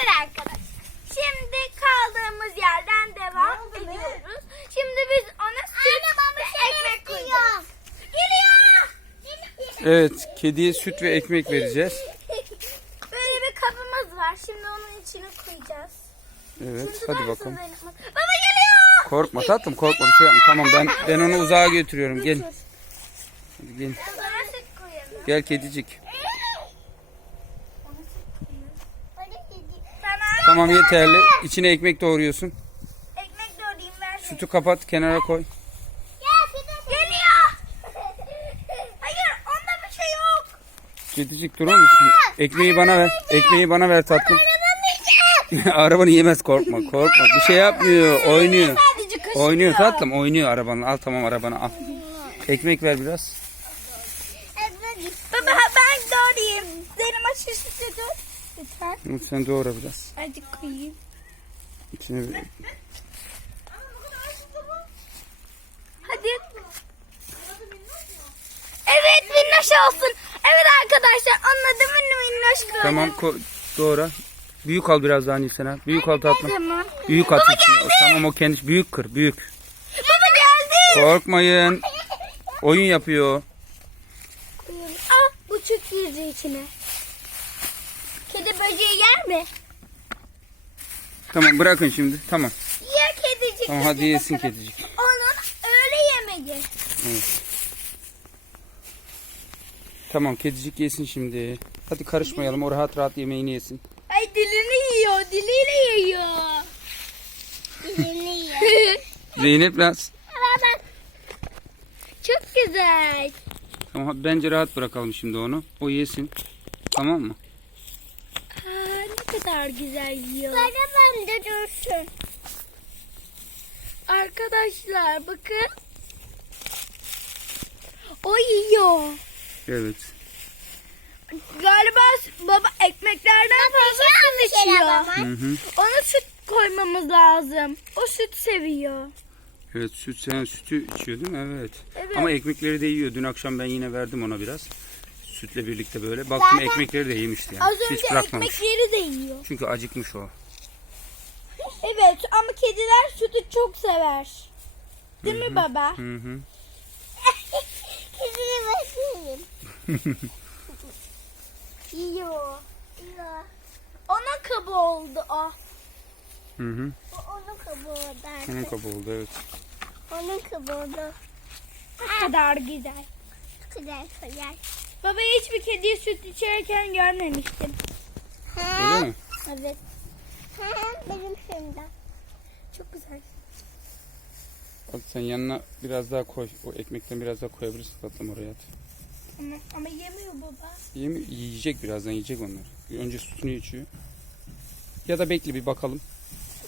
Evet arkadaşlar. Şimdi kaldığımız yerden devam Ne oldu, ne? ediyoruz. Şimdi biz ona süt ve ekmek koyacağız. Geliyor. Evet, kediye süt ve ekmek vereceğiz. Böyle bir kabımız var. Şimdi onun içine koyacağız. Evet, Şimdi hadi bakalım. Baba geliyor. Korkma tatlım, korkma bir şey yapma. Tamam ben ben onu uzağa götürüyorum. Gel. Hadi gel. Sonra süt koyalım. Gel kedicik. Tamam yeterli. İçine ekmek doğruyorsun. ekmek doğrayayım ver. Sütü kapat, kenara koy. Geliyor. Hayır onda bir şey yok. Kedicik durur musun? Ekmeği bana ver. Ekmeği bana ver tatlım. Arabanı yemez korkma, korkma. Bir şey yapmıyor, oynuyor. Sadece kaşınıyor. Oynuyor tatlım, oynuyor arabanı. Al tamam arabanı al. Ekmek ver biraz. Baba ben doğrayayım. Zeynep aşırı sütü dur. Lütfen. Lütfen doğra biraz. Azıcık koyayım. İçine ver. Hadi. Evet minnoş olsun. Evet arkadaşlar onun adı minnoş koydum. Tamam ko- doğra. Büyük al biraz daha Nisan'a. Büyük al tatlım. Tamam. Büyük at içine. Tamam o kendisi büyük kır, büyük. Baba geldi. Korkmayın. Oyun yapıyor. Ah bu çok girdi içine. Kedi böceği yer mi? Tamam bırakın şimdi. Tamam. Yer kedicik. Tamam hadi kedi yesin kedicik. Onun öğle yemeği. Evet. Tamam kedicik yesin şimdi. Hadi karışmayalım. O rahat rahat yemeğini yesin. Ay dilini yiyor. Diliyle yiyor. Dilini yiyor. Zeynep biraz. Çok güzel. Tamam bence rahat bırakalım şimdi onu. O yesin. Tamam mı? Kadar güzel yiyor. Bana ben de dursun. Arkadaşlar bakın. O yiyor. Evet. Galiba baba ekmeklerden fazla süt içiyor. Hı hı. Ona süt koymamız lazım. O süt seviyor. Evet süt sen sütü içiyor değil mi? Evet. Evet. Ama ekmekleri de yiyor. Dün akşam ben yine verdim ona biraz. Sütle birlikte böyle. Baktım ekmekleri de yemişti yani. Az önce Hiç bırakmamış. ekmekleri de yiyor. Çünkü acıkmış o. Evet ama kediler sütü çok sever. Değil mi baba? Hı hı. Kedini bakayım. Yiyor. Yiyor. Onun kabı oldu o. Hı hı. O onun kabı oldu. Onun kabı oldu evet. Onun kabı oldu. Ne kadar güzel. Güzel güzel. Baba hiçbir kediye süt içerken görmemiştim. Öyle mi? Evet. Benim şeyimden. Çok güzel. Hadi sen yanına biraz daha koy. O ekmekten biraz daha koyabilirsin tatlım oraya at. Ama, ama yemiyor baba. Yemi yiyecek birazdan yiyecek onlar. Önce sütünü içiyor. Ya da bekle bir bakalım.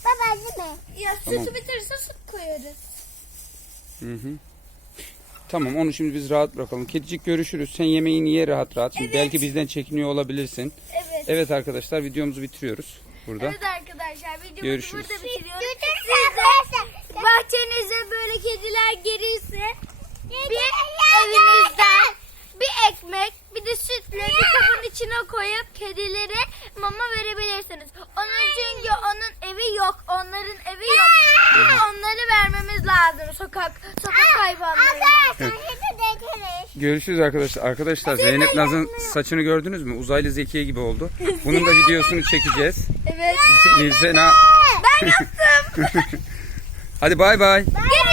Baba yeme. Ya Tamam. sütü bitirirse süt koyarız. Hı hı. Tamam onu şimdi biz rahat bırakalım. Kedicik görüşürüz. Sen yemeğini ye rahat rahat. Şimdi belki bizden çekiniyor olabilirsin. Evet. Evet arkadaşlar videomuzu bitiriyoruz burada. Evet arkadaşlar videomuzu Görüşürüz. burada bitiriyoruz. Siz de bahçenize böyle kediler gelirse bir evinizden bir ekmek bir de sütle bir kabın içine koyup kedilere mama verebilirsiniz. Onun çünkü onun evi yok. Onların evi yok. Onları vermemiz lazım sokak. Görüşürüz arkadaşlar. Arkadaşlar Zeynep Naz'ın saçını gördünüz mü? Uzaylı Zekiye gibi oldu. Bunun da videosunu çekeceğiz. Evet. Nilsena. Ben yaptım. Hadi bay bay. Gelin.